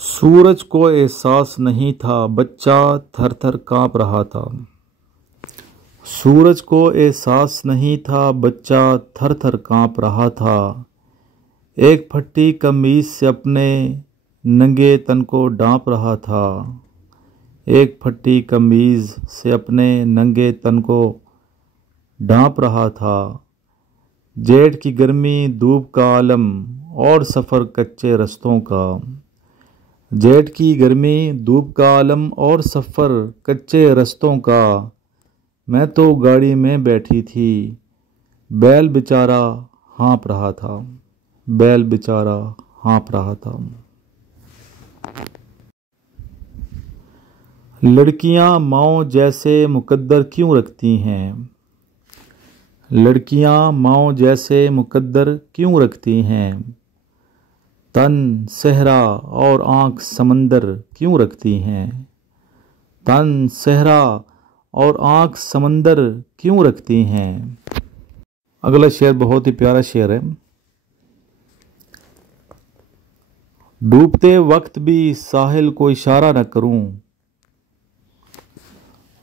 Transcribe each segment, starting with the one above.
सूरज को एहसास नहीं था, बच्चा थर थर काँप रहा था। सूरज को एहसास नहीं था, बच्चा थर थर काँप रहा था। एक फटी कमीज से अपने नंगे तन को ढांप रहा था। एक फटी कमीज से अपने नंगे तन को ढांप रहा था। जेठ की गर्मी, धूप का आलम और सफ़र कच्चे रस्तों का। जेठ की गर्मी, धूप का आलम और सफ़र कच्चे रस्तों का। मैं तो गाड़ी में बैठी थी, बैल बेचारा हाँप रहा था। बैल बेचारा हाँप रहा था। लड़कियां माओ जैसे मुकद्दर क्यों रखती हैं? लड़कियां माओ जैसे मुकद्दर क्यों रखती हैं? तन सहरा और आँख समंदर क्यों रखती हैं? तन सहरा और आँख समंदर क्यों रखती हैं? अगला शेर बहुत ही प्यारा शेर है। डूबते वक्त भी साहिल को इशारा न करूं।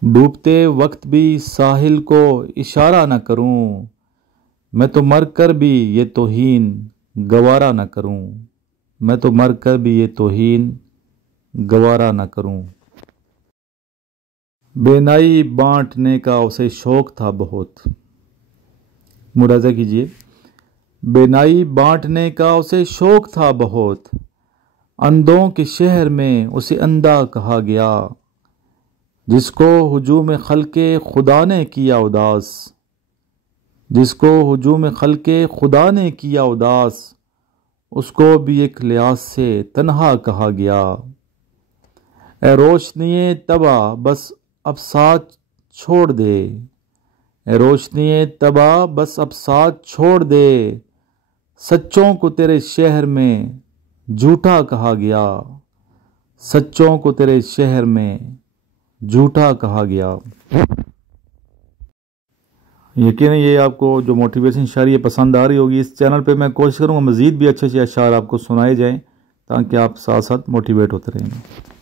डूबते वक्त भी साहिल को इशारा न करूं। मैं तो मर कर भी ये तौहीन गवारा न करूं। मैं तो मर कर भी ये तौहीन गवारा न करूं। बेनाई बांटने का उसे शौक था बहुत। मुलाजा कीजिए। बेनाई बांटने का उसे शौक था बहुत। अंधों के शहर में उसे अंधा कहा गया। जिसको हुजूम खल्के खुदा ने किया उदास। जिसको हुजूम खल्के खुदा ने किया उदास, उसको भी एक लिहाज से तन्हा कहा गया। ए रोशनी तबा बस अब साथ छोड़ दे। ए रोशनी तबा बस अब साथ छोड़ दे। सच्चों को तेरे शहर में झूठा कहा गया। सच्चों को तेरे शहर में झूठा कहा गया। यकीन ये आपको जो मोटिवेशन शायरी है पसंद आ रही होगी। इस चैनल पे मैं कोशिश करूँगा मज़ीद भी अच्छे अच्छे अशार आपको सुनाए जाएं ताकि आप साथ साथ मोटिवेट होते रहेंगे।